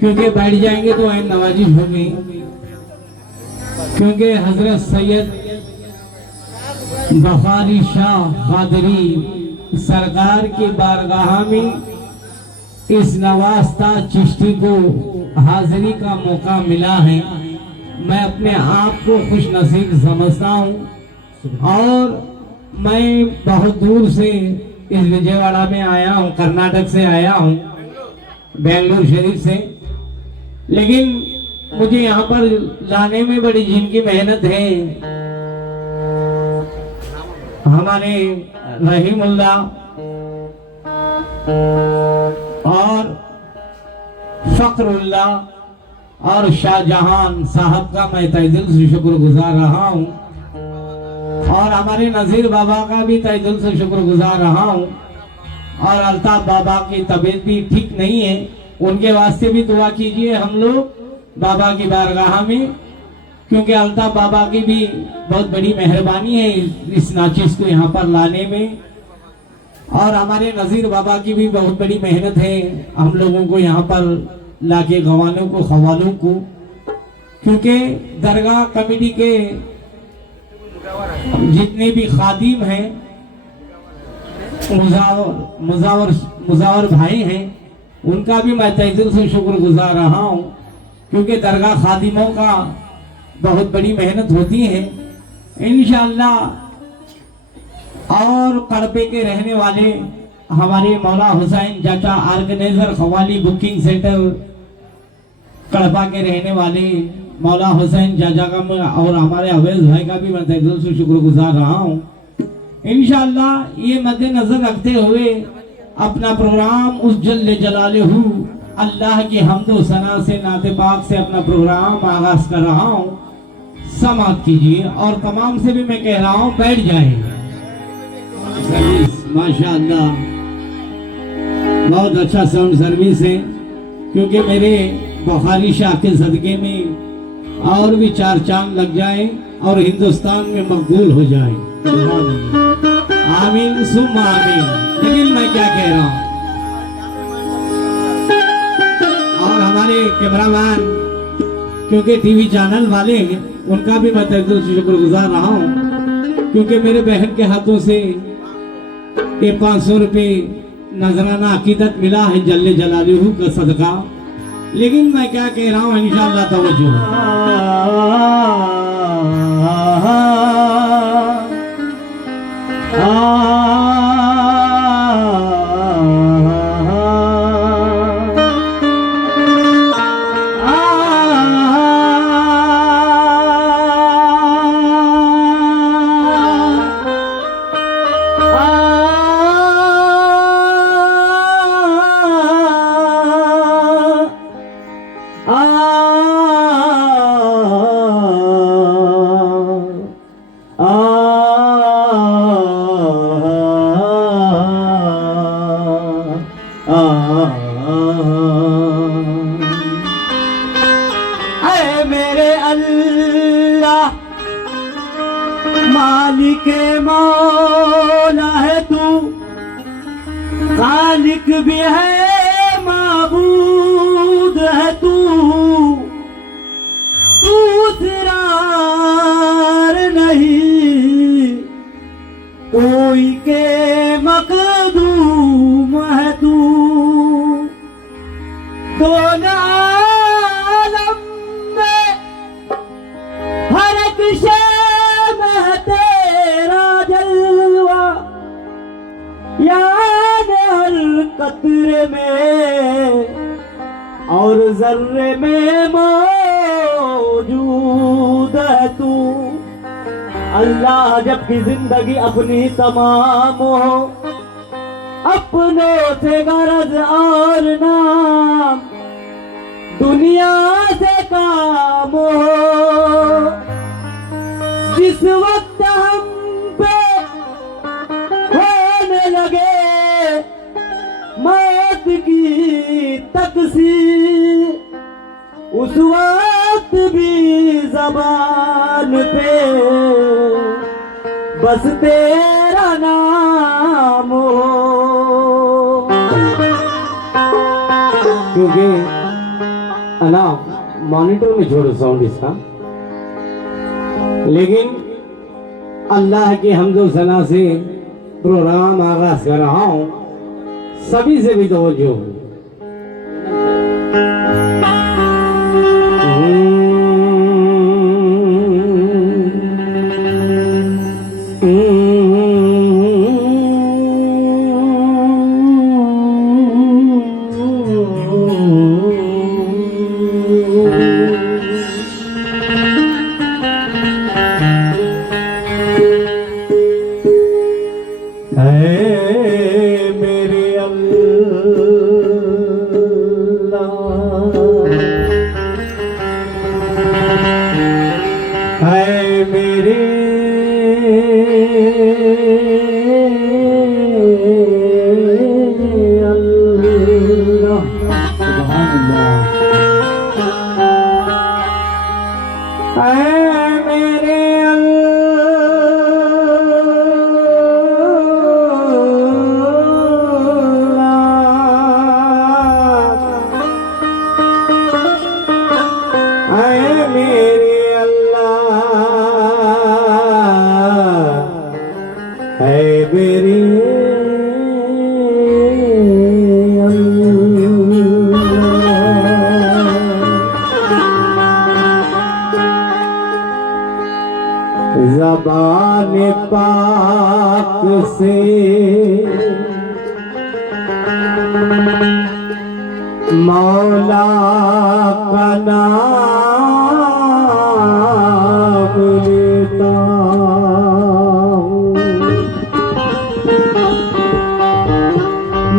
क्योंकि बैठ जाएंगे तो आइन नवाजी होगी। क्योंकि हजरत सैयद गफारी शाह कादरी सरकार की बारगाह में इस नवास्ता चिश्ती को हाजिरी का मौका मिला है। मैं अपने आप को खुश नसीब समझता हूँ और मैं बहुत दूर से इस विजयवाड़ा में आया हूँ, कर्नाटक से आया हूँ, बेंगलुरु शरीफ से, लेकिन मुझे यहाँ पर लाने में बड़ी जिनकी मेहनत है। हमारे रहीमुल्ला और फखरुल्ला और शाहजहां साहब का मैं तहे दिल से शुक्रगुजार रहा हूँ और हमारे नजीर बाबा का भी तहे दिल से शुक्रगुजार रहा हूँ। और अल्ताफ बाबा की तबीयत भी ठीक नहीं है, उनके वास्ते भी दुआ कीजिए हम लोग बाबा की बारगाह में, क्योंकि अल्ताफ बाबा की भी बहुत बड़ी मेहरबानी है इस नाचिस को यहाँ पर लाने में। और हमारे नजीर बाबा की भी बहुत बड़ी मेहनत है हम लोगों को यहाँ पर लाके गवानों को खवालों को, क्योंकि दरगाह कमेटी के जितने भी खादिम हैं, मुजावर भाई हैं, उनका भी मैं तहे दिल से शुक्रगुजार रहा हूँ, क्योंकि दरगाह खादिमों का बहुत बड़ी मेहनत होती है। इंशाअल्लाह और कड़पे के रहने वाले हमारे मौला हुसैन चाचा ऑर्गेनाइजर खवाली बुकिंग सेंटर कड़पा के रहने वाले मौला हुसैन चाचा का मैं और हमारे अवैज भाई का भी मैं तहे दिल से शुक्रगुजार रहा हूँ। इंशाअल्लाह ये मद्देनजर रखते हुए अपना प्रोग्राम उस जल्ले जलालहू अल्लाह की हम्दो सना से नाते पाक से अपना प्रोग्राम आगाज कर रहा हूँ। समाप्त कीजिए और तमाम से भी मैं कह रहा हूँ बैठ जाए। सर्विस माशाअल्लाह बहुत अच्छा साउंड सर्विस है, क्योंकि मेरे बुखारी शाह के सदके में और भी 4 चांद लग जाए और हिंदुस्तान में मकबूल हो जाए। आमीन सुम्मा आमीन। लेकिन मैं क्या कह रहा हूँ, और हमारे कैमरामैन क्योंकि टीवी चैनल वाले उनका भी मैं तहे दिल से शुक्रगुजार रहा हूँ, क्योंकि मेरे बहन के हाथों से ये 500 रुपये नजराना अकीदत मिला है जल्ले जलालहू का सदका। लेकिन मैं क्या कह रहा हूँ, इंशाअल्लाह तवज्जो। मेरे अल्लाह मालिक मौला है तू, खालिक भी है माबूद है तू, दूसरा नहीं कोई के मकदूम है तू। दोनों आलम में हर एक शय में तेरा जलवा, याद हर कतरे में और जर्रे में मौजूद है तू। अल्लाह जबकि जिंदगी अपनी तमाम हो, अपनों से गरज और नाम दुनिया से काम हो। जिस वक्त हम पे होने लगे मौत की तकसीर, उस वक्त भी ज़बान पे बस तेरा नाम हो। क्योंकि अना मॉनिटर में छोड़ो साउंड इसका, लेकिन अल्लाह की हम्दो सना से प्रोग्राम आगाज कर रहा हूँ। सभी से भी तवज्जो। मेरे अल्लाह है मेरे अल्लाह, सुभान अल्लाह है मेरे ज़बान पाक से मौला का नाम लेता हूँ।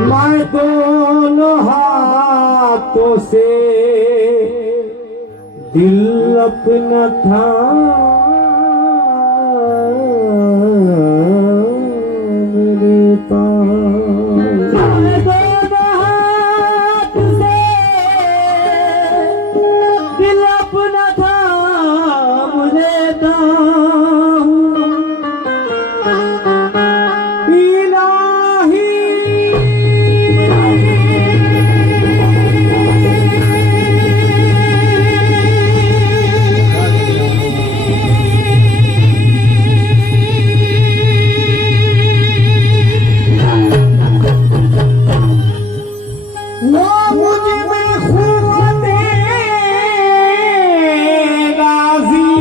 मैं दोनों हाथों से दिल अपना थाम लेता हूँ। मैं दोनों हाथ से दिल अपना थाम लेता हूँ। इलाही वो मुझ में खुद नाज़ीम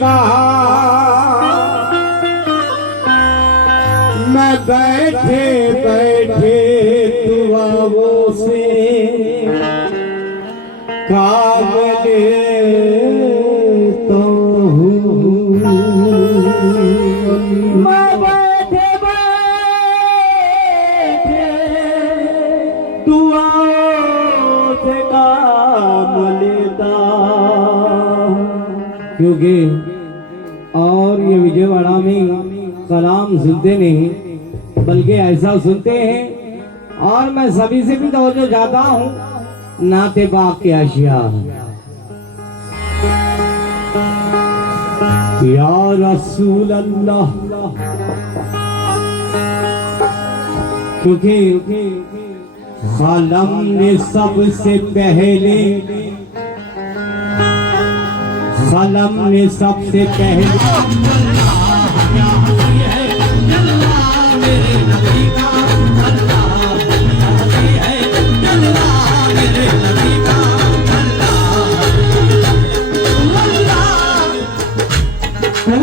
कहा। मैं बैठे बैठे दुआओं से काम लेता हूँ। मैं बैठे बैठे दुआओं से काम लेता हूँ। क्योंकि और ये विजयवाड़ा में कलाम सुनते नहीं बल्कि ऐसा सुनते हैं। और मैं सभी से भी तवज्जो चाहता हूँ नाते बाप के अशिया। या रसूल अल्लाह, क्योंकि कलम ने सबसे पहले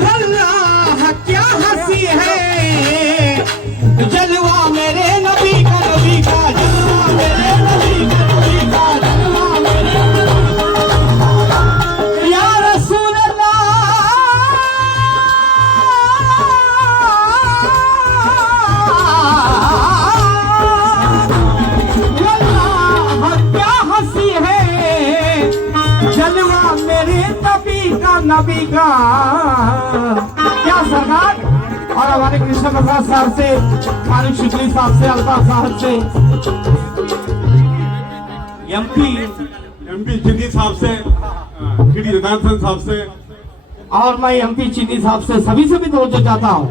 अल्लाह क्या हंसी है जलवा मेरे नबी का, नबी का जलवा मेरे नबी का, नबी का जलवा मेरे या रसूल अल्लाह क्या हंसी है जलवा मेरे नबी का, नबी का। क्या सरकार और हमारे कृष्ण प्रसाद साहब से, मानिक शुक्ली साहब से, अल्ताफ साहब से, एमपी चीनी साहब से, खिड़ी रदानसन साहब से, और मैं एमपी चीनी साहब से सभी से भी तवज्जो चाहता हूँ।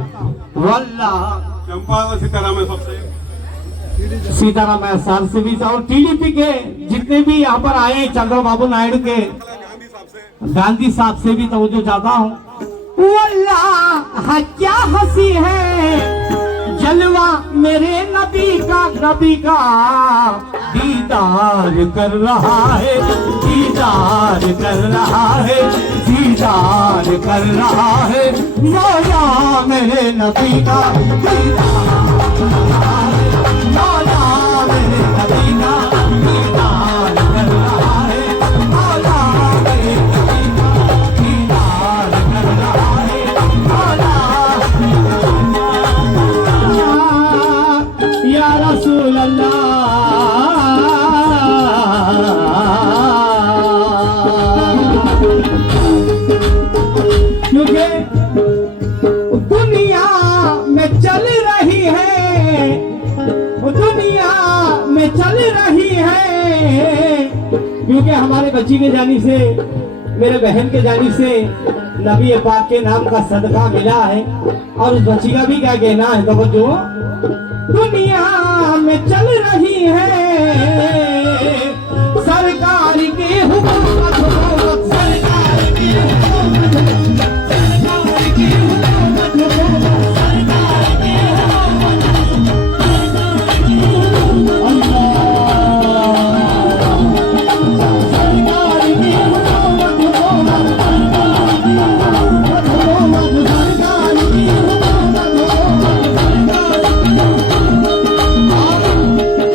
वल्लाह चंपाल सीताराम सबसे, सीताराम साहब से भी, और टीडीपी के जितने भी यहाँ पर आए, चंद्रबाबू नायडू के, गांधी साहब से, गांधी साहब से भी तवज्जो चाहता हूँ। वल्लाह क्या हंसी है जलवा मेरे नबी का, नबी का दीदार कर रहा है, दीदार कर रहा है, दीदार कर रहा है मौला मेरे नबी का, दीदार कर रहा है मौला मेरे नबी का, दीदार कर रहा है मौला मेरे नबी का, दीदार कर रहा है मौला। या रसूल अल्लाह, क्योंकि दुनिया में चल रही है, दुनिया में चल रही है, क्योंकि हमारे बच्ची के जानी से, मेरे बहन के जानी से नबी पाक के नाम का सदका मिला है। और उस बच्ची का भी क्या कहना है, तो जो दुनिया में चल रही है सरकार की हुकूमत, सरकार की हुकूमत, सरकार की हुकूमत, सरकार की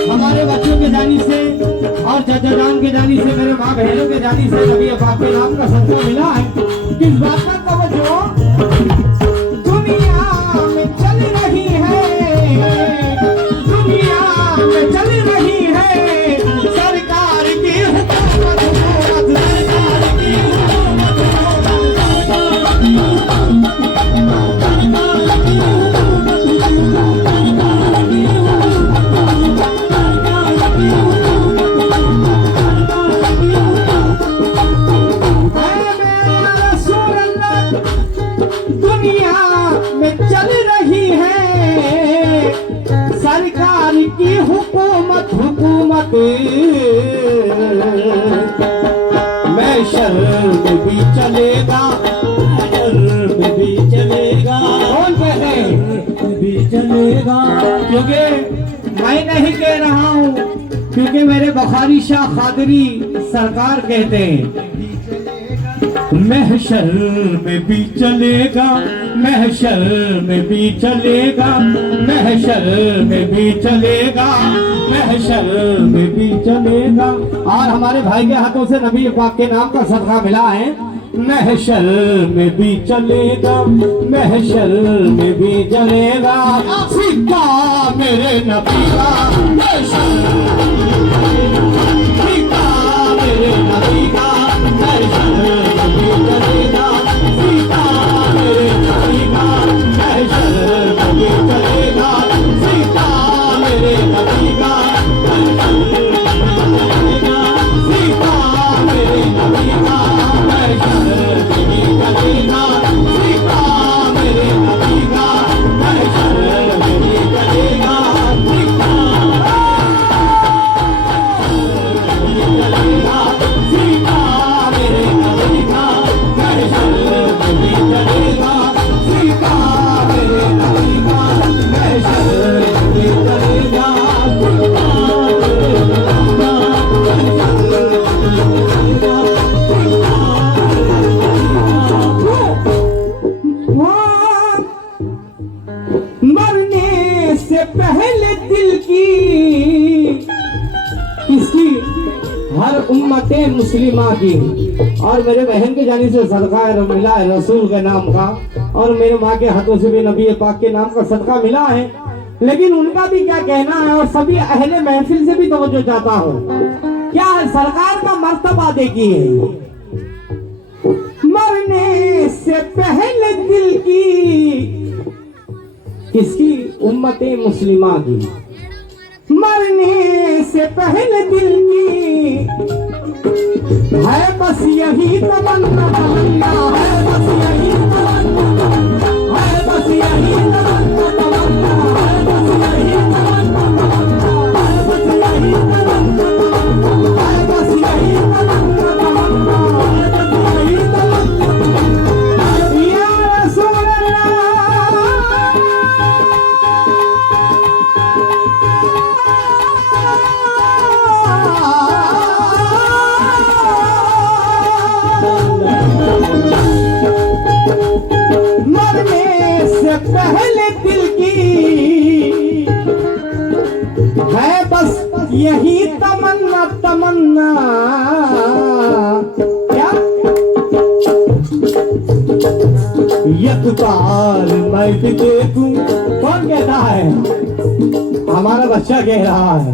हमारे बच्चों के जानी से के नाम का सदका मिला है। किस बात का तवज्जो दुनिया में चल रही है, दुनिया में चल रही है सरकार की हुकूमत, सरकार की दुनिया में चल रही है सरकार की हुकूमत, हुकूमत महशर में भी चलेगा, महशर में भी चलेगा। कौन कहते हैं भी चलेगा? क्योंकि मैं नहीं कह रहा हूँ, क्योंकि मेरे बुखारी शाह कादरी सरकार कहते हैं महशर में भी चलेगा, महशर में भी चलेगा, महशर में भी चलेगा, महशर में भी चलेगा। और हमारे भाई के हाथों से नबी पाक के नाम का सदका मिला है। महशर में भी चलेगा, महशर में भी चलेगा, सिक्का मेरे नबी का, सिक्का मेरे नबी का, मरने से पहले दिल की किसकी? हर उम्मते मुस्लिमा की। और मेरे बहन के जाने से सदका मिला है रसूल के नाम का, और मेरे माँ के हाथों से भी नबी पाक के नाम का सदका मिला है। लेकिन उनका भी क्या कहना है, और सभी अहले महफिल से भी तवज्जो चाहता हूँ, क्या है सरकार का मर्तबा देखिए। मरने से पहले दिल की किसकी? उम्मते मुस्लिमा की। मरने से पहले दिल की है बस यही तमन्ना, तमन्ना है बस यही तमन्ना, है बस यही तमन्ना, तमन्ना है बस यही तमन्ना, तमन्ना है बस यही तमन्ना, है बस यही तमन्ना, तमन्ना है बस यही तमन्ना। या रसूल अल्लाह पहले दिल की है बस यही तमन्ना, तमन्ना क्या? एक बार मैं भी देखूं। कौन कहता है? हमारा बच्चा कह रहा है,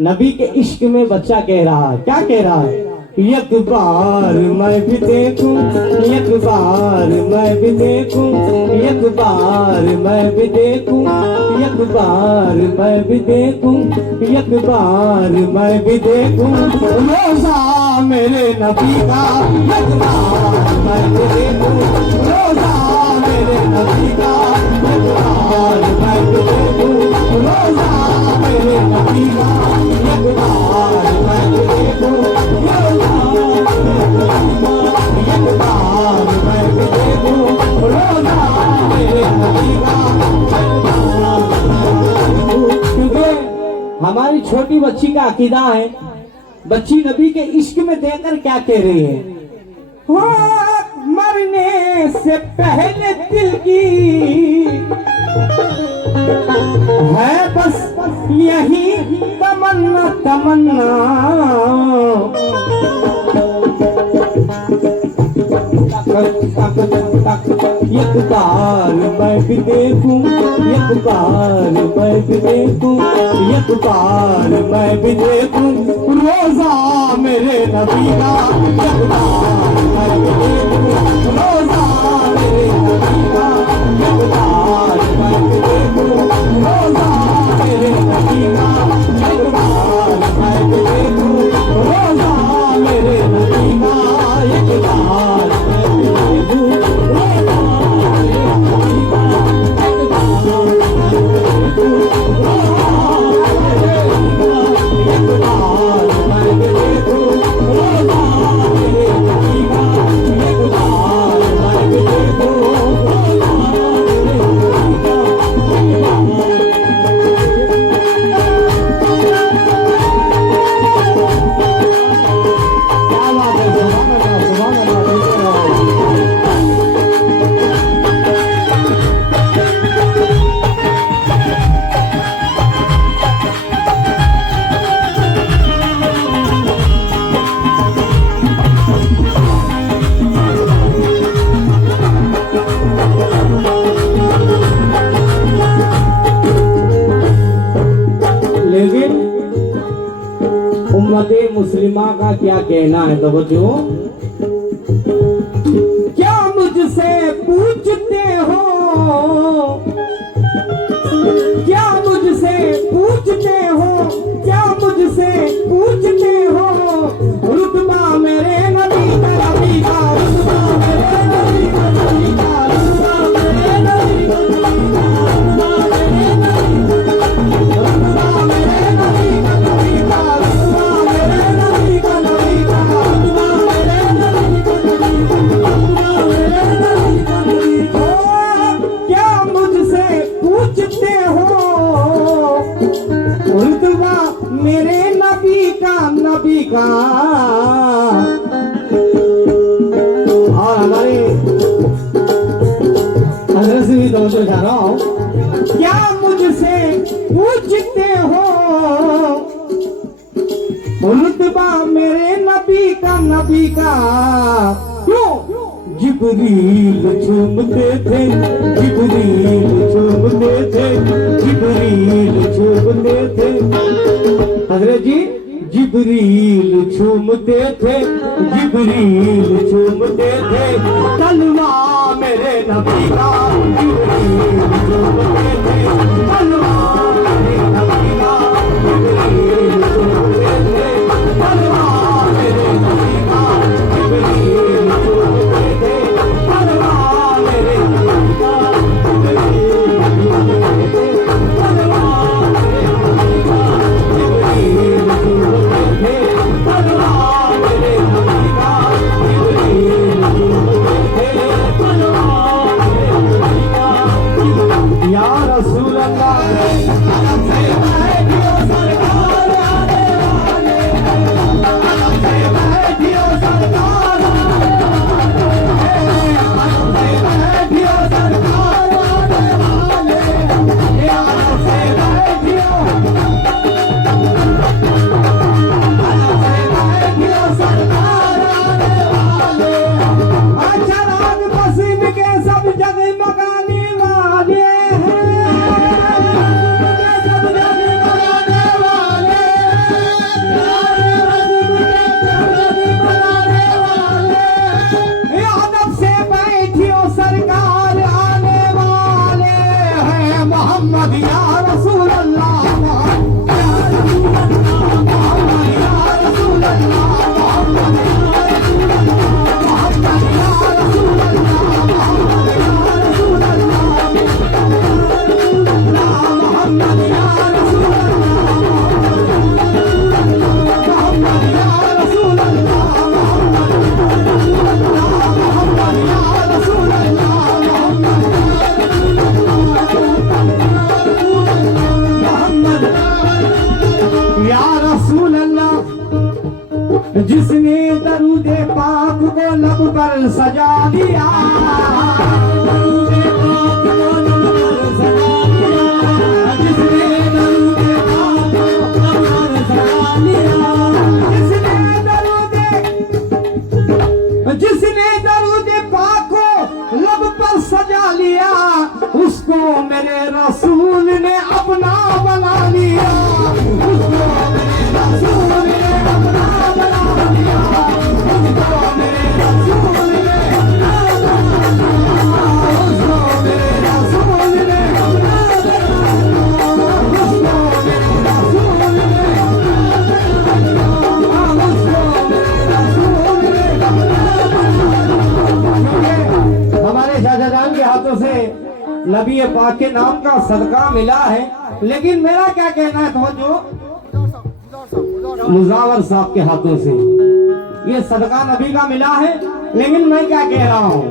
नबी के इश्क में बच्चा कह रहा है। क्या कह रहा है? एक बार मैं भी देखूं, एक बार मैं भी देखूं, एक बार मैं भी देखूं, एक बार मैं भी देखूं, एक बार मैं भी देखूं रोजा मेरे नबी का, एक बार मैं भी देखूं रोजा मेरे नबी का, एक बार मैं भी देखूं रोजा मेरे नबी का, एक बार मैं भी देखूं हमारी छोटी बच्ची का अकीदा है, बच्ची नबी के इश्क में देखकर क्या कह रही है? मरने से पहले दिल की है बस यही तमन्ना, तमन्ना एक बार मैं भी देखूं, एक बार मैं भी देखूं, एक बार मैं भी देखूं रोजा मेरे नबी का। एक बार मैं भी देखूं रोजा मेरे नबी का। एक बार मैं भी देखूं रोजा मेरे नबी का। एक बार मैं भी देखूं रोजा मेरे नबी का। एक बार मैं भी देखूं रोजा मेरे नबी का। एक बार मैं भी देखूं रोजा मेरे नबी का। एक बार मैं भी देखूं रोजा मेरे नबी का। एक बार मैं भी देखूं रोजा मेरे नबी का। क्या बात है, सुभान अल्लाह, सुभान अल्लाह, देखते रहो। लेकिन उम्मते मुस्लिमा का क्या कहना है तो बच्चों, क्या मुझसे पूछते हो, क्या मुझसे पूछते हो, क्या मुझसे पूछते हो रुतबा मेरे नबी का, नबी का रुतबा मेरे नबी का, नबी का रुतबा मेरे नबी का, नबी का रुतबा मेरे नबी का, रुतबा मेरे नबी का, नबी का रुतबा मेरे नबी का, नबी का रुतबा मेरे नबी का, नबी का रुतबा मेरे नबी का, नबी का। क्या मुझसे पूछते हो रुतबा मेरे नबी का, नबी का। और हमारे हजरत से भी तवज्जो चाह रहा हूं, क्या मुझसे पूछते हो रुतबा मेरे नबी का, नबी का। क्यों जिब्रील चूमते थे, जिब्रील चूमते थे, जिब्रील चूमते थे। हजरत जी जिब्रील चूमते थे, जिब्रील चूमते थे तलवा मेरे नबी का। जिब्रील चूमते थे तलवा मेरे नबी का। जिब्रील चूमते थे तलवा मेरे नबी का। जिब्रील चूमते थे तलवा मेरे नबी का। जिब्रील चूमते थे तलवा मेरे नबी का। जिब्रील चूमते थे तलवा मेरे नबी का। जिब्रील चूमते थे तलवा मेरे नबी का। या रसूल अल्लाह मोहम्मद या रसूल अल्लाह, मोहम्मद या रसूल अल्लाह, मोहम्मद या रसूल अल्लाह, मोहम्मद या रसूल अल्लाह, मोहम्मद या रसूल अल्लाह, मोहम्मद या रसूल अल्लाह, मोहम्मद या रसूल अल्लाह, मोहम्मद या रसूल अल्लाह, या रसूल अल्लाह। जिसने दरूदे पाक को लब पर सजा दिया, दरूदे पाक को लब पर सजा दिया, जिसने दरूदे पाक को लब पर सजा दिया, जिसने दरूदे पाक मेरे रसूल ने अपना बना लिया, उसको मेरे रसूल ने अपना बना लिया, उसको मेरे रसूल ने अपना बना लिया, उसको मेरे रसूल ने अपना बना लिया, उसको मेरे रसूल ने अपना बना लिया, उसको मेरे रसूल ने अपना बना लिया। हमारे शाहजहां के हाथों से नबी पाक के नाम का सदका मिला है, लेकिन मेरा क्या कहना है, तो जो मुजावर साहब के हाथों से ये सदका नबी का मिला है, लेकिन मैं क्या कह रहा हूँ,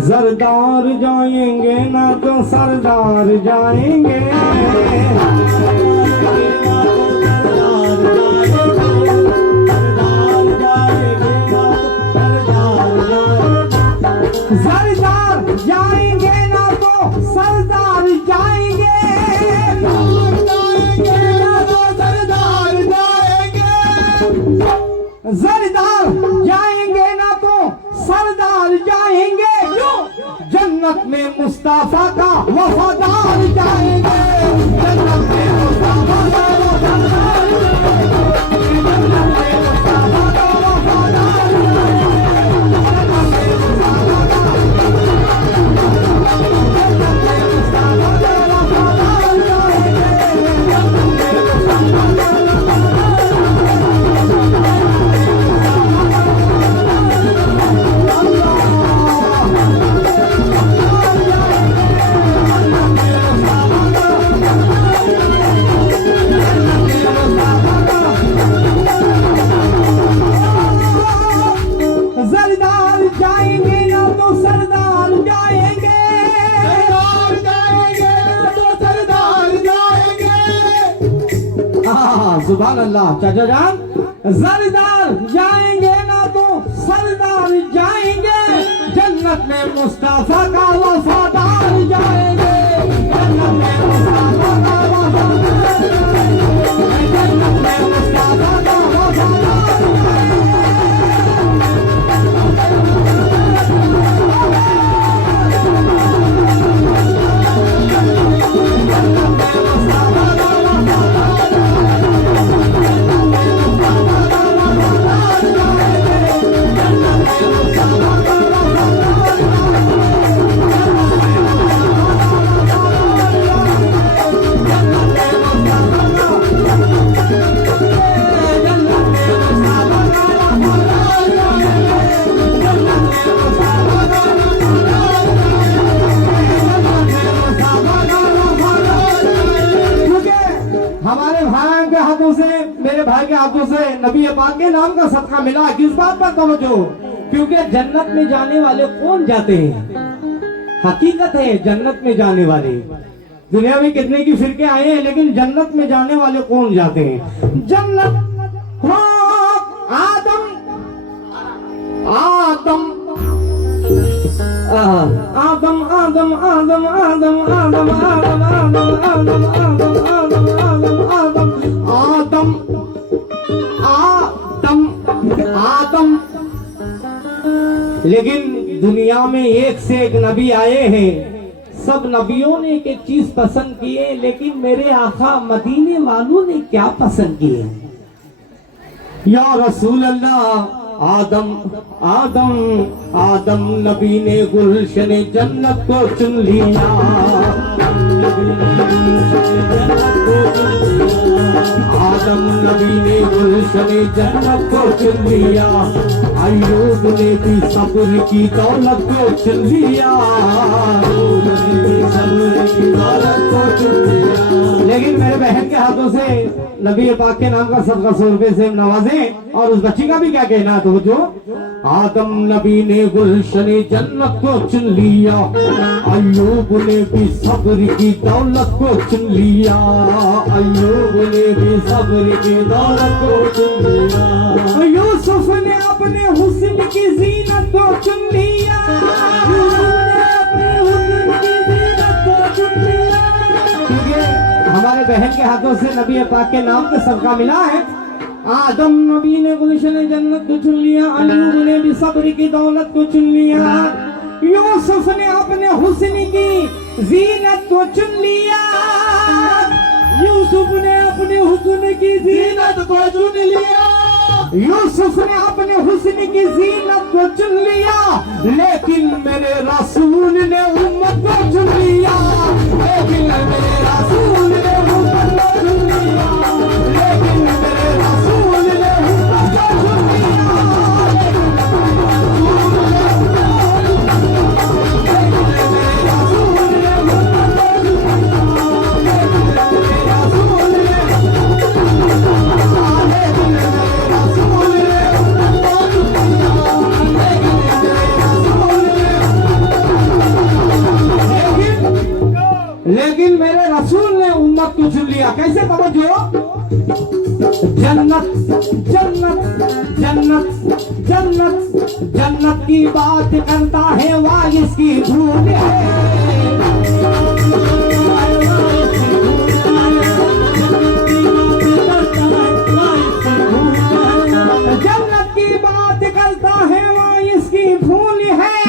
जरदार जाएंगे ना तो सरदार जाएंगे, सरदार जाएंगे ना तो सरदार जाएंगे, सरदार जाएंगे ना तो सरदार जाएंगे, जन्नत में मुस्तफा का वफादार जाएंगे, जन्नत में मुस्तफा का वफादार जाएंगे, जन्नत में मुस्तफा का वफादार सरदार जाएंगे ना तो सरदार जाएंगे, सरदार जाएंगे ना तो सरदार जाएंगे। सुभान अल्लाह। चाचा जान, सरदार जाएंगे ना तो सरदार जाएंगे, जन्नत में मुस्तफा का वफादार जाएंगे, जन्नत में मुस्तफा का वफादार जाएंगे, जन्नत में मुस्तफा का वफादार जाएंगे। मेरे भाई के हाथों से नबी पाक के नाम का सदका मिला। किस बात पर तवज्जो, क्योंकि जन्नत में जाने वाले कौन जाते हैं, हकीकत है जन्नत में जाने वाले, दुनिया में कितने की फिरके आए हैं, लेकिन जन्नत में जाने वाले कौन जाते हैं। जन्नत आदम आदम आदम आदम आदम आदम आदम आदम आदम आदम आदम आदम आदम आदम आदम। लेकिन दुनिया में एक से एक नबी आए हैं, सब नबियों ने एक एक चीज पसंद की है, लेकिन मेरे आका मदीने वालों ने क्या पसंद किए। या रसूल अल्लाह, आदम आदम आदम नबी ने गुलशन जन्नत को चुन लिया, आदम नबी ने गुलशन जन्नत को चुन लिया, अय्यूब ने भी सब्र की दौलत को चुन लिया, लेकिन मेरे बहन के हाथों से नबी पाक के नाम का सदका 100 रुपए से नवाजें। और उस बच्ची का भी क्या कहना है, तो जो आदम नबी ने गुलशन जन्नत को चुन लिया, अय्यूब ने भी सब्र की दौलत को चुन लिया, अय्यूब ने भी सब्र की दौलत को चुन लिया, यूसुफ ने अपने हुस्न की जीनत को चुन लिया, हमारे बहन के हाथों से नबी पाक के नाम का सदका मिला है। आदम नबी ने गुलशन जन्नत को चुन लिया, अय्यूब ने भी सब्र की दौलत को चुन लिया, यूसुफ ने अपने हुस्न की जीनत को चुन लिया। यूसुफ ने अपने हुस्न की जीनत को चुन लिया। यूसुफ ने अपने हुस्न की जीनत को चुन लिया, लेकिन मेरे रसूल ने उम्मत को चुन लिया। लेकिन मेरे रसूल ने उम्मत को चुन लिया। लेकिन मेरे रसूल ने उम्मत को चुन लिया। लेकिन मेरे रसूल ने उम्मत को चुन लिया। कैसे समझो? जन्नत जन्नत जन्नत जन्नत जन्नत की बात करता है वारिस की धूल है। जन्नत की बात करता है वारिस की भूल है।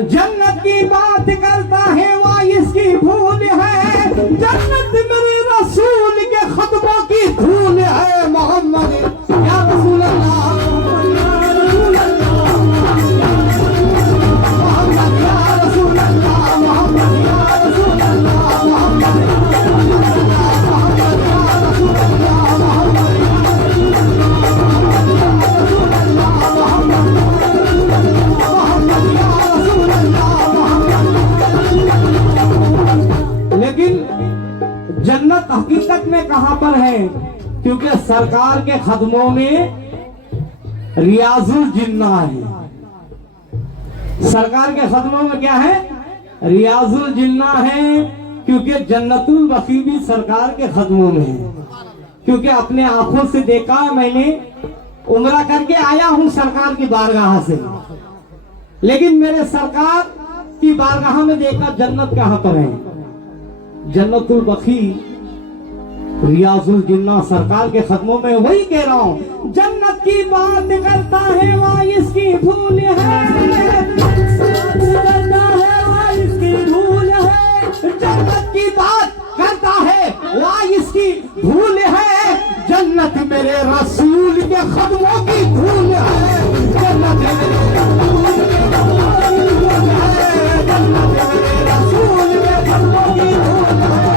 जन्नत की बात करता है वारिस की भूल है। जन्नत मेरे रसूल के खतबों की धूल है। मोहम्मद या रसूल अल्लाह, मोहम्मद या रसूल अल्लाह, मोहम्मद या रसूल अल्लाह, मोहम्मद या रसूल अल्लाह, मोहम्मद या रसूल अल्लाह, मोहम्मद या रसूल अल्लाह। लेकिन जन्नत हकीकत में कहां पर है? क्योंकि सरकार के खदमों में रियाजुल जिन्ना है। सरकार के खदमों में क्या है? रियाजुल जिन्ना है। क्योंकि जन्नतुल बकी भी सरकार के खदमों में है। क्योंकि अपने आंखों से देखा, मैंने उम्रा करके आया हूं सरकार की बारगाह से, लेकिन मेरे सरकार की बारगाह में देखा जन्नत कहां पर है? जन्नतुल बकी रियाजुल जिन्ना सरकार के खदमों में। वही कह रहा हूं, जन्नत की बात करता है वारिस की भूल है। जन्नत की बात करता है वारिस की भूल है। जन्नत मेरे रसूल के खदमों की धूल है। जन्नत मेरे रसूल के खदमों की धूल है। जन्नत मेरे रसूल के खदमों की धूल है।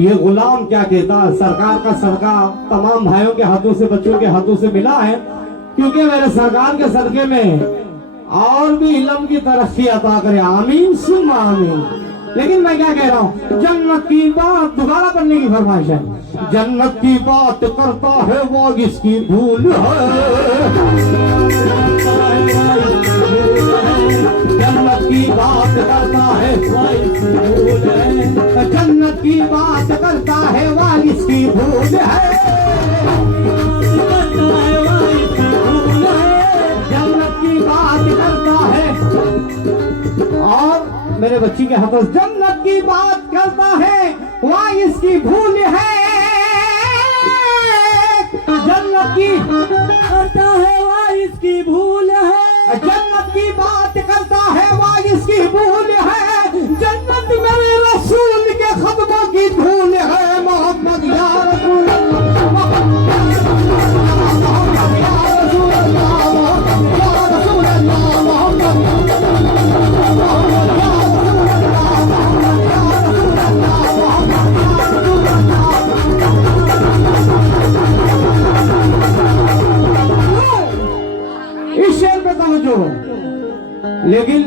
ये गुलाम क्या कहता है? सरकार का सदका तमाम भाइयों के हाथों से, बच्चों के हाथों से मिला है, क्योंकि मेरे सरकार के सदके में और भी इल्म की तरक्की अता करे। आमीन सुम्मा आमीन। लेकिन मैं क्या कह रहा हूँ, जन्नत की बात दोबारा करने की फरमाइश है। जन्नत की बात करता है वो जिसकी भूल है। जन्नत की बात करता है जन्नत की बात करता है वारिस की भूल है। जन्नत की बात करता है, और मेरे बच्ची के हाथों से जन्नत की बात करता है वारिस की भूल है। जन्नत की करता है वारिस की भूल है। जन्नत की बात करता है वारिस की भूल है। जन्नत मेरे रसूल के खदमों की धूल है। मोहम्मद या रसूल अल्लाह, मोहम्मद या रसूल अल्लाह, मोहम्मद या रसूल अल्लाह, मोहम्मद या रसूल अल्लाह, मोहम्मद या रसूल अल्लाह, मोहम्मद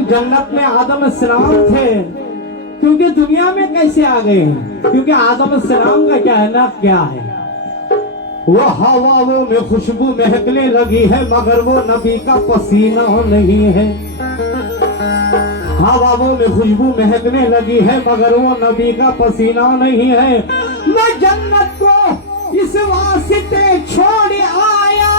लेकिन जन्नत में आदम सलाम थे, क्योंकि दुनिया में कैसे आ गए? क्योंकि आदम सलाम का कहना क्या है, वो हवाओं में खुशबू महकने लगी है मगर वो नबी का पसीना नहीं है। हवाओं में खुशबू महकने लगी है मगर वो नबी का पसीना नहीं है। मैं जन्नत को इस वास्ते छोड़ आया।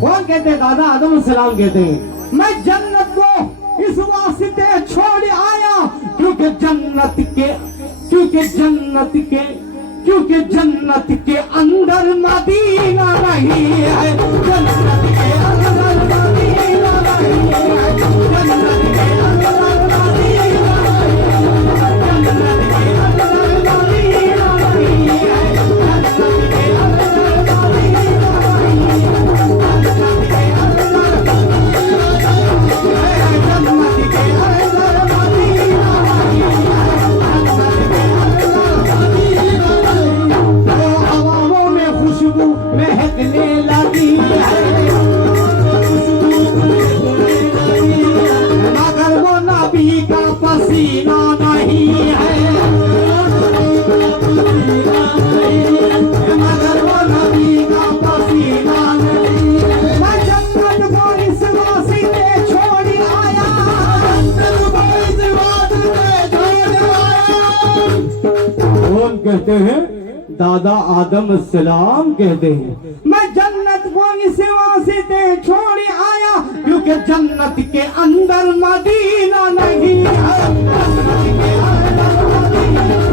कौन कहते? दादा आदम सलाम कहते हैं, मैं जन्नत को इस वास्ते छोड़ आया क्योंकि जन्नत के अंदर मदीना नहीं है। जन्नत के अंदर मदीना नहीं है। जन्नत के अंदर मदीना नहीं है। जन्नत के अंदर मदीना नहीं है। जन्नत के अंदर मदीना नहीं है। जन्नत के अंदर जन्नत के अंदर मदीना नहीं है। खुशबू महकने लगी है मगर वो नबी का पसीना नहीं है। मगर वो नबी का पसीना नहीं है। मैं जन्नत को इस वास्ते छोड़ आया। कौन कहते हैं? दादा आदम सलाम कहते हैं, मैं जन्नत को इस वास्ते छोड़ आया क्योंकि जन्नत के अंदर मदीना नहीं है। जन्नत के अंदर मदीना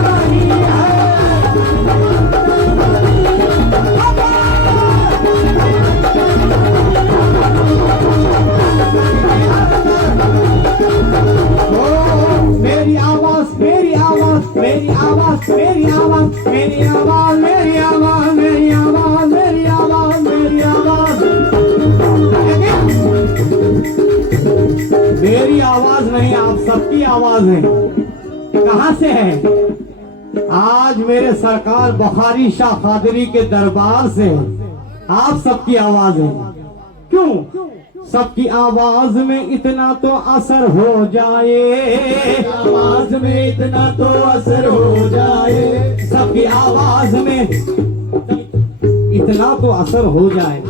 नहीं है। मेरी आवाज मेरी आवाज मेरी आवाज मेरी आवाज मेरी आवाज मेरी आवाज मेरी आवाज मेरी आवाज मेरी आवाज मेरी आवाज नहीं, आप सबकी आवाज है। कहां से है? आज मेरे सरकार बुखारी शाह कादरी के दरबार से आप सबकी आवाज है। क्यों? सबकी आवाज में इतना तो असर हो जाए। आवाज में इतना तो असर हो जाए। सबकी आवाज में इतना तो असर हो जाए।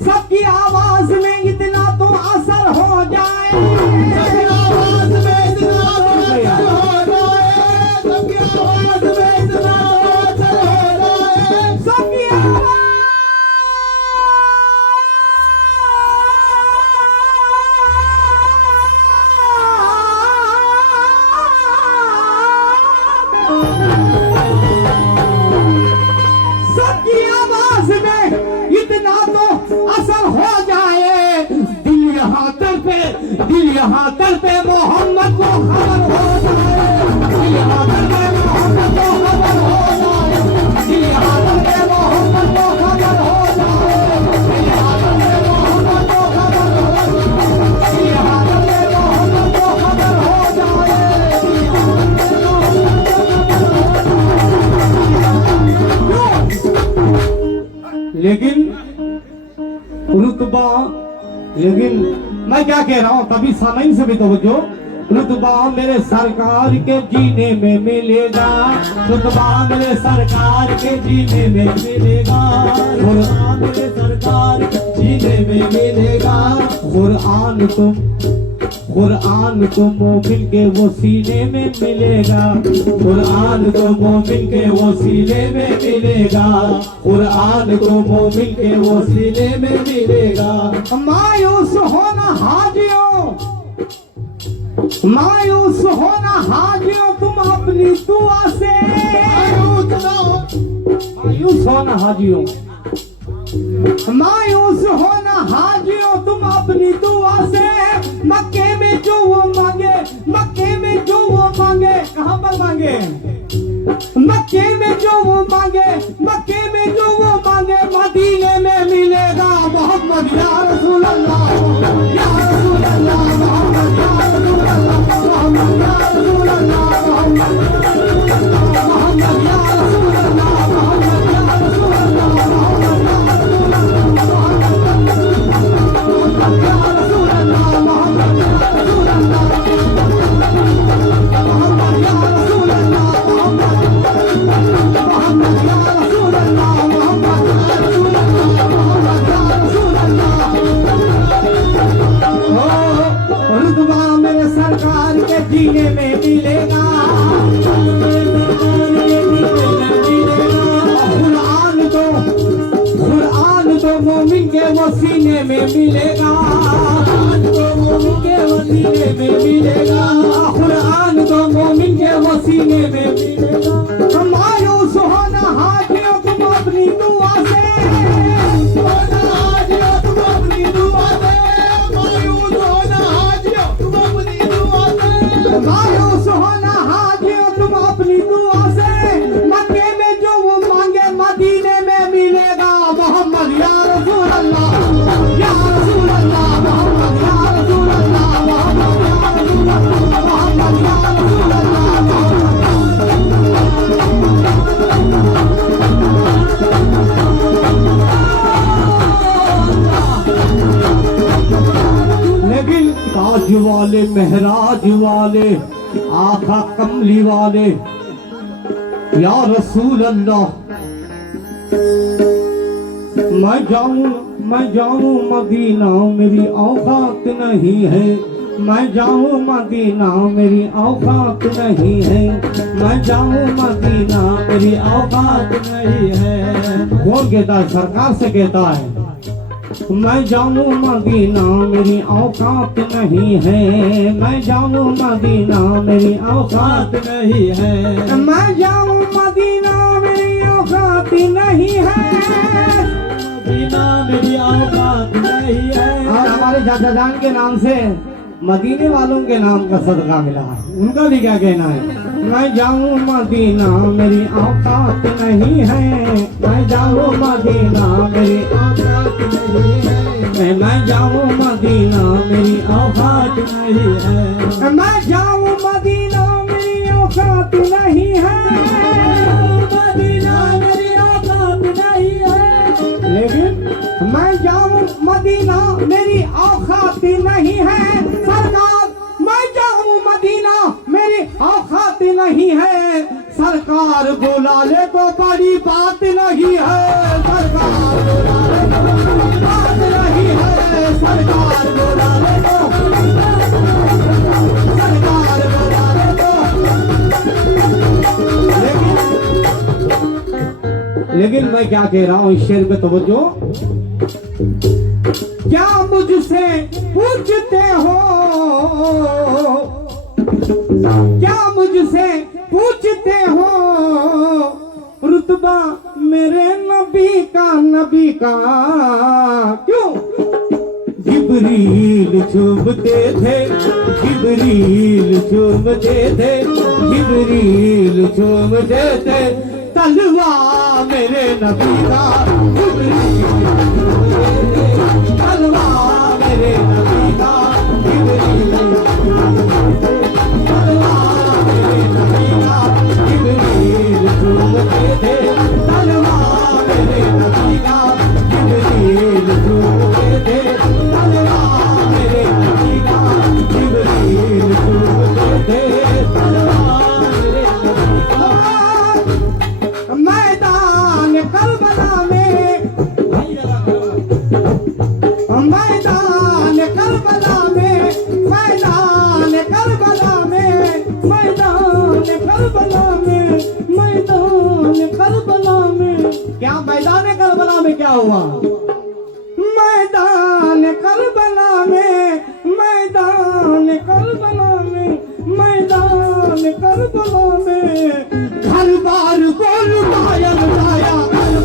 सबकी आवाज में इतना तो असर हो जाए। सबकी आवाज में इतना तो असर हो जाए। सबकी आवाज में इतना तो असर हो जाए। सबकी आवाज दिल यहाँ तड़पे मोहम्मद को खबर हो जाए। दिल यहाँ तड़पे मोहम्मद को खबर हो जाए। दिल यहाँ तड़पे मोहम्मद को खबर हो जाए। दिल यहाँ तड़पे मोहम्मद को खबर हो जाए। दिल यहाँ तड़पे मोहम्मद को खबर हो जाए। लेकिन रुतबा, लेकिन मैं क्या कह रहा हूं तभी सामने से भी तवज्जो। रुतबा मेरे सरकार के जीने में मिलेगा। रुतबा मेरे सरकार के जीने में मिलेगा। कुरान मेरे सरकार के जीने में मिलेगा। कुरान तो मोमिन के वो सीने में मिलेगा। कुरान तो मोमिन के वो सीने में मिलेगा। कुरान तो मोमिन के वो सीने में मिलेगा। मायूस होना हाजियों, मायूस होना हाजियों, तुम अपनी दुआ से मायूस होना हाजियों, मायूस होना हाजियों, तुम अपनी दुआ से। मक्के में जो वो मांगे, मक्के में जो वो मांगे, कहां पर मांगे? मक्के में जो वो मांगे, मक्के में जो वो मांगे, मदीने में मिलेगा। मोहम्मद या रसूल अल्लाह, या रसूल अल्लाह, मोहम्मद या रसूल अल्लाह, मोहम्मद या रसूल अल्लाह, मोहम्मद या रसूल अल्लाह, मोहम्मद या रसूल अल्लाह, मोहम्मद या रसूल अल्लाह, मोहम्मद या जो मोमिन के वो सीने में मिलेगा, जो मोमिन के वो सीने में मिलेगा, कुरान जो मोमिन के वो सीने में मिलेगा। मायूस होना हाजियों तुम अपनी दुआ से, होना हाजियों तुम अपनी दुआ से, मायूस होना हाजियों तुम अपनी दुआ से, मायूस होना हाजियों तुम अपनी दुआ से। मक्के में जो वो मांगे मदीने में मिलेगा। मोहम्मद या रसूल अल्लाह, या रसूल अल्लाह, मोहम्मद या रसूल अल्लाह, मोहम्मद या रसूल अल्लाह, मोहम्मद या रसूल अल्लाह। लेकिन ताज वाले महराज वाले आका कमली वाले या रसूल अल्लाह, मैं जाऊं मदीना मेरी औकात नहीं है, मैं जाऊं मदीना मेरी औकात नहीं है, मैं जाऊं मदीना मेरी औकात नहीं है। कौन कहता है? सरकार से कहता है मैं जाऊं मदीना मेरी औकात नहीं है, मैं जाऊं मदीना मेरी औकात नहीं है, मैं जाऊं मदीना मेरी औकात नहीं है, मदीना मेरी औकात नहीं है। और हमारे चाचा जान के नाम से मदीने वालों के नाम का सदका मिला है, उनका भी क्या कहना है? मैं जाऊं मदीना मेरी औकात नहीं है, मैं जाऊं मदीना मेरी औकात नहीं है, मैं जाऊं मदीना मेरी औकात नहीं है, मैं जाऊं मदीना मेरी औकात नहीं है, मदीना मेरी औकात नहीं है। लेकिन मैं जाऊं मदीना मेरी औकात नहीं है। सरकार मैं जाऊं मदीना मेरी औकात नहीं है, सरकार बुला ले तो बड़ी बात नहीं है, सरकार बुला ले तो बड़ी बात नहीं है, सरकार बुला ले तो, सरकार बुला ले तो। लेकिन मैं क्या कह रहा हूँ इस शेर पे तवज्जो। क्या मुझसे पूछते हो, क्या मुझसे पूछते हो रुतबा मेरे नबी का, क्यों? जिब्रील चूमते थे, जिब्रील चूमते थे, जिब्रील चूमते थे तलवा मेरे नबी का, तलवा मेरे नबी का, जिब्रील तलवा मेरे नबी का, जिब्रील चूमते थे तलवा मेरे नबी का, जिब्रील चूमते थे तलवा मेरे नबी का, जिब्रील चूमते थे तलवा मेरे नबी का। मैदान करबला में, मैदान करबला में, मैदान करबला में, मैदान करबला में, मैदान करबला में। क्या मैदान करबला में क्या हुआ? मैदान करबला में, मैदान करबला में, मैदान करबला में घर बार को लुटाया लुटाया, घर बार को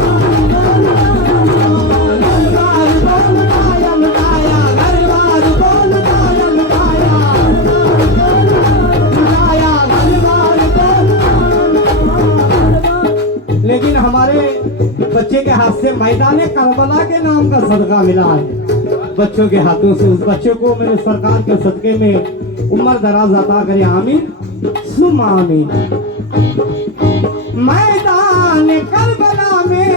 लुटाया लुटाया, घर बार को लुटाया लुटाया, लुटाया घर बार को। लेकिन हमारे बच्चे के हाथ से मैदान करबला के नाम का सदका मिला है, बच्चों के हाथों से। उस बच्चे को मेरे सरकार के सदके में उम्र दराज अता करे, आमीन सुम आमीन। मैदान करबला में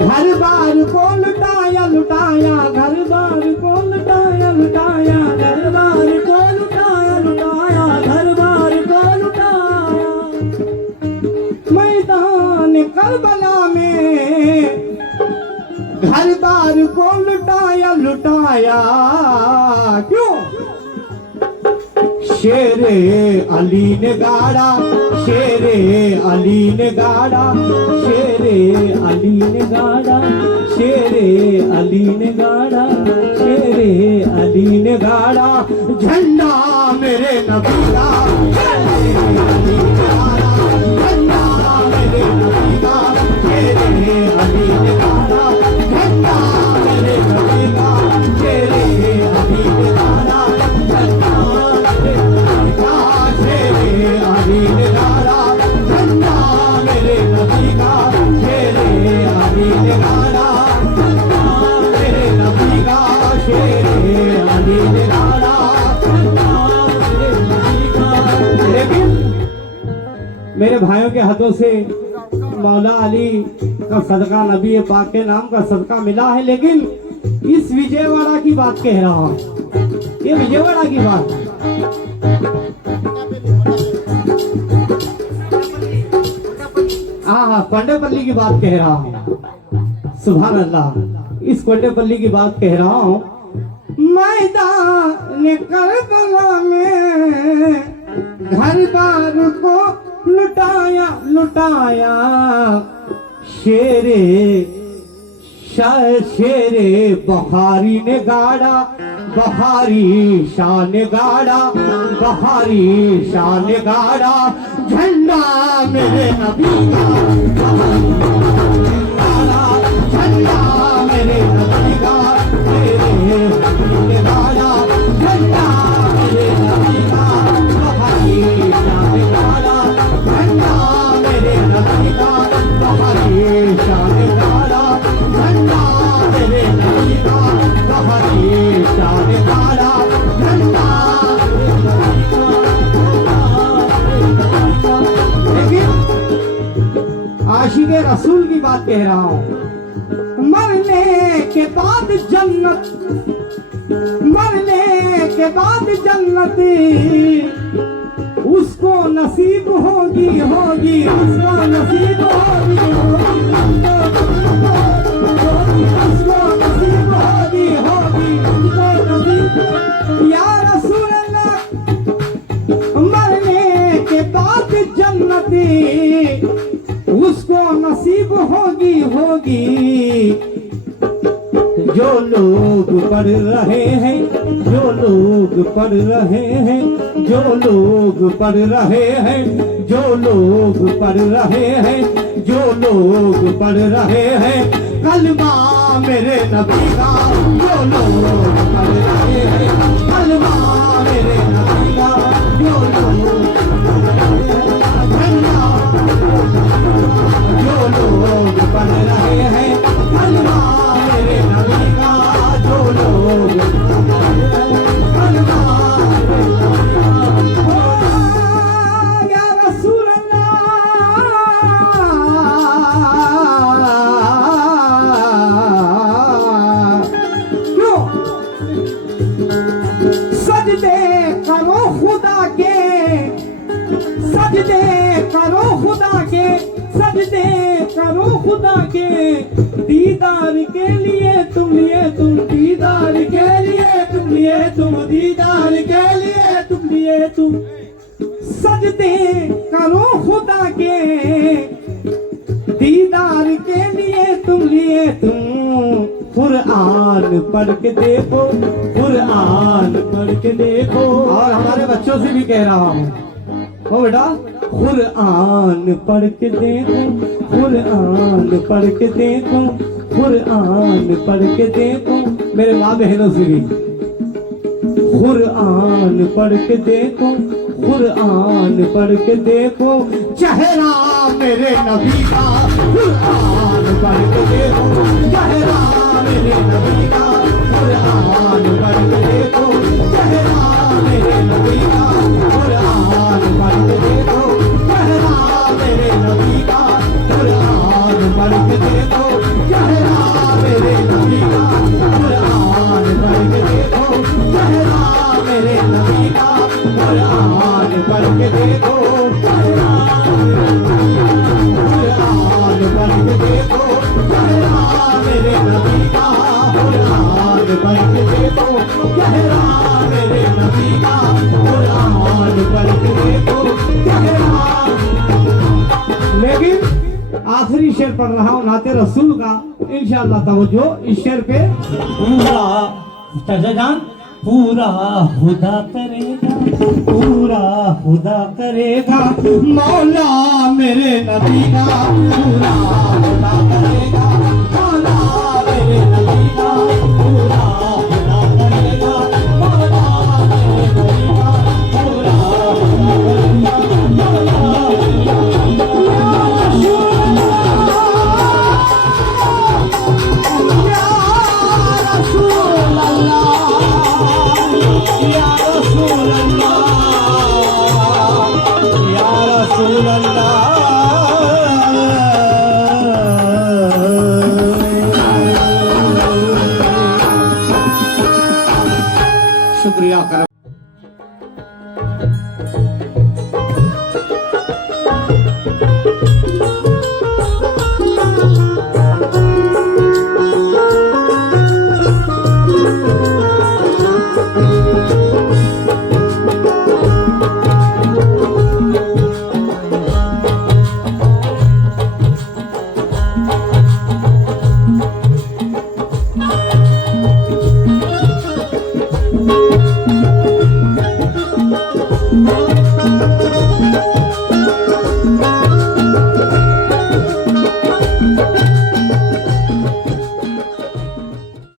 घर बार को लुटाया लुटाया, घर बार को लुटाया लुटाया, घर बार को लुटाया लुटाया, घर बार को लुटाया। मैदान करबला में घर बार को लुटाया लुटाया, क्यों? शेरे अली ने गाड़ा, शेरे अली ने गाड़ा, शेरे अली ने गाड़ा, शेरे अली ने गाड़ा, शेरे अली ने गाड़ा झंडा मेरे नबी का, शेरे अली ने गाड़ा झंडा मेरे नबी का, शेरे अली ने गाड़ा झंडा मेरे नबी का, शेरे अली ने गाड़ा झंडा मेरे नबी का, शेरे अली ने गाड़ा झंडा मेरे नबी का, शेरे अली ने गाड़ा झंडा मेरे नबी का, शेरे अली ने गाड़ा झंडा मेरे नबी का। लेकिन मेरे भाइयों के हाथों से मौला अली का सदका, नबी पाक के नाम का सदका मिला है, लेकिन इस विजयवाड़ा की बात कह रहा हूं, ये विजयवाड़ा की बात है। हाँ, कोंडेपल्ली की बात कह रहा हूँ। सुभान अल्लाह, इस कोंडेपल्ली की बात कह रहा हूँ। मैदान करबला में घर बार को लुटाया लुटाया, शेरे शेरे बहारी ने गाड़ा, बहारी शाह ने गाड़ा, बहारी शाह ने गाड़ा झंडा मेरे नबी का, झंडा मेरे नबी का, मेरे नबी ने गाड़ा झंडा मेरे नबी का, बहारी शाह ने गाड़ा झंडा मेरे नबी का, बहारी शाह ने गाड़ा झंडा मेरे नबी का, बहारी शाह ने गाड़ा झंडा मेरे नबी का। लेकिन आशिक़े रसूल की बात कह रहा हूँ। मरने के बाद जन्नत, मरने के बाद जन्नत उसको नसीब होगी, होगी उसको नसीब होगी, उसको नसीब होगी, होगी उसको नसीब। या रसूल अल्लाह, मरने के बाद जन्नत उसको नसीब होगी, होगी। जो लोग पढ़ रहे हैं, जो लोग पढ़ रहे हैं, जो लोग पढ़ रहे हैं, जो लोग पढ़ रहे हैं, जो लोग पढ़ रहे हैं कलमा मेरे नबी का, जो लोग पढ़ रहे हैं कलमा मेरे नबी का, जो लोग जो लोग पढ़ रहे हैं कलमा मेरे नबी का, जो लोग कलमा मेरे नबी का। या रसूल अल्लाह, क्यों सजदे करो खुदा के, सजदे करो खुदा के, सजदे करो खुदा के, दीदार के लिए तुम लिए तुम, दीदार के लिए तुम लिए तुम, दीदार के लिए तुम लिए तुम, सजदे करो खुदा के, दीदार के लिए तुम लिए तुम। कुरान पढ़ के देखो, कुरान पढ़ के देखो। और हमारे बच्चों से भी कह रहा हूँ, ओ बेटा कुरान पढ़ के देखो, कुरान पढ़ के देखो, कुरान पढ़ के देखो। मेरे माँ बहनों से भी कुरान पढ़ के देखो, कुरान पढ़ के देखो चेहरा मेरे नबी का, कुरान पढ़ के देखो चेहरा मेरे नबी का, कुरान पढ़ के देखो चेहरा मेरे नबी का, कुरान पढ़ के देखो चेहरा मेरे नबी का, कुरान पढ़ के देखो चेहरा मेरे नबी का, कुरान पढ़ के देखो चेहरा मेरे नबी का, कुरान पढ़ के देखो चेहरा मेरे नबी का, कुरान पढ़ के देखो चेहरा शेर पढ़ रहा हूँ नाते रसूल का, इंशाअल्लाह तवज्जो इस शेर पे। पूरा जान पूरा खुदा करेगा, पूरा खुदा करेगा, मौला मेरे नबी का पूरा खुदा करेगा, मौला मेरे नबी का पूरा खुदा करेगा, मौला मेरे नबी का पूरा खुदा करेगा, मौला या रसूल अल्लाह, या रसूल अल्लाह,